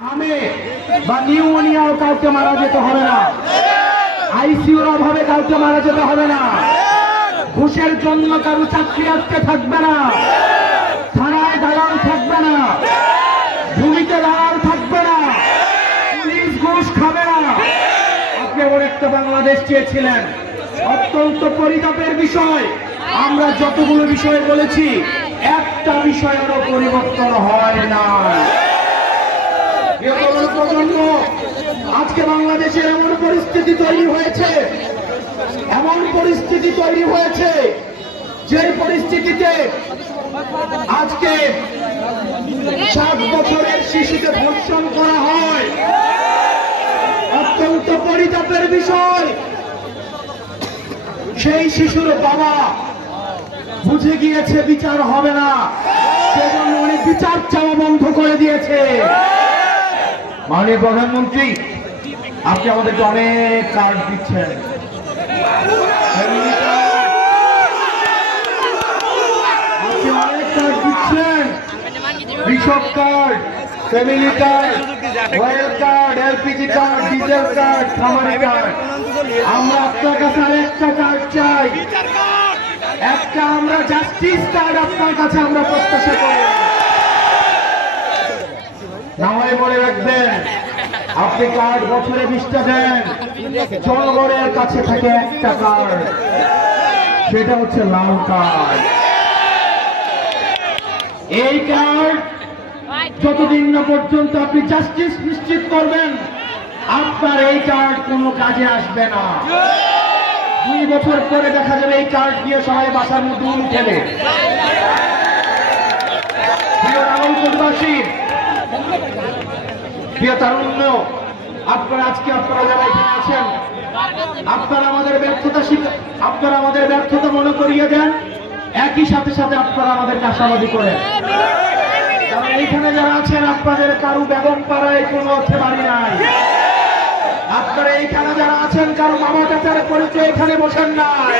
আমি বা নিউমোনিয়াও কাউকে মারা যেতে হবে না, আইসিইউর অভাবে কাউকে মারা যেতে হবে না, ঘুষের জন্য কারো চাকরি আটকে থাকবে না, থানায় দালাল থাকবে না, ভূমিতে দালাল থাকবে না, পুলিশ ঘুষ খাবে না। আপনি এমন একটা বাংলাদেশ চেয়েছিলেন। অত্যন্ত পরিতাপের বিষয়, আমরা যতগুলো বিষয় বলেছি একটা বিষয়েরও পরিবর্তন হয় না। প্রজন্ম আজকে বাংলাদেশের এমন পরিস্থিতি তৈরি হয়েছে, যে পরিস্থিতিতে আজকে 7 বছরের শিশুকে ধর্ষণ করা হয়। অত্যন্ত পরিতাপের বিষয়, সেই শিশুর বাবা বুঝে গিয়েছে বিচার হবে না, সেজন্য উনি বিচার চাওয়া বন্ধ করে দিয়েছে। মাননীয় প্রধানমন্ত্রী, আপনি আমাদেরকে অনেক কার্ড দিচ্ছেন, কৃষক card, family card, well card, LPG card, diesel card, খামারি কার্ড। আমরা আপনার কাছে আরেকটা কার্ড চাই, একটা আমরা জাস্টিস কার্ড আপনার কাছে আমরা প্রত্যাশা করি। না হয় মনে রাখবেন, আপনি কার্ড বছরে 20টা দেন, জনগণের কাছে থাকে একটা কার্ড, সেটা হচ্ছে লাল কার্ড। এই কার্ড যতদিন না পর্যন্ত আপনি জাস্টিস নিশ্চিত করবেন, আপনার এই কার্ড কোনো কাজে আসবে না। 2 বছর পরে দেখা যাবে এই কার্ড দিয়ে সবাই বাসার মধ্যে উল খেলে। প্রিয় রামপুরবাসী, প্রিয় তারুণ্য, আপনারা যারা এখানে আছেন, আপনারা আমাদের ব্যর্থতা মনে করিয়ে দেন, একই সাথে আপনারা আমাদেরকে আশাবাদী করেন। কারণ এইখানে যারা আছেন, আপনাদের কারো বেগম পাড়ায় কোনো হচ্ছে বাড়ি নাই। আপনারা এইখানে যারা আছেন, কারো মামা চাচার পরিচয় এখানে বসেন নাই।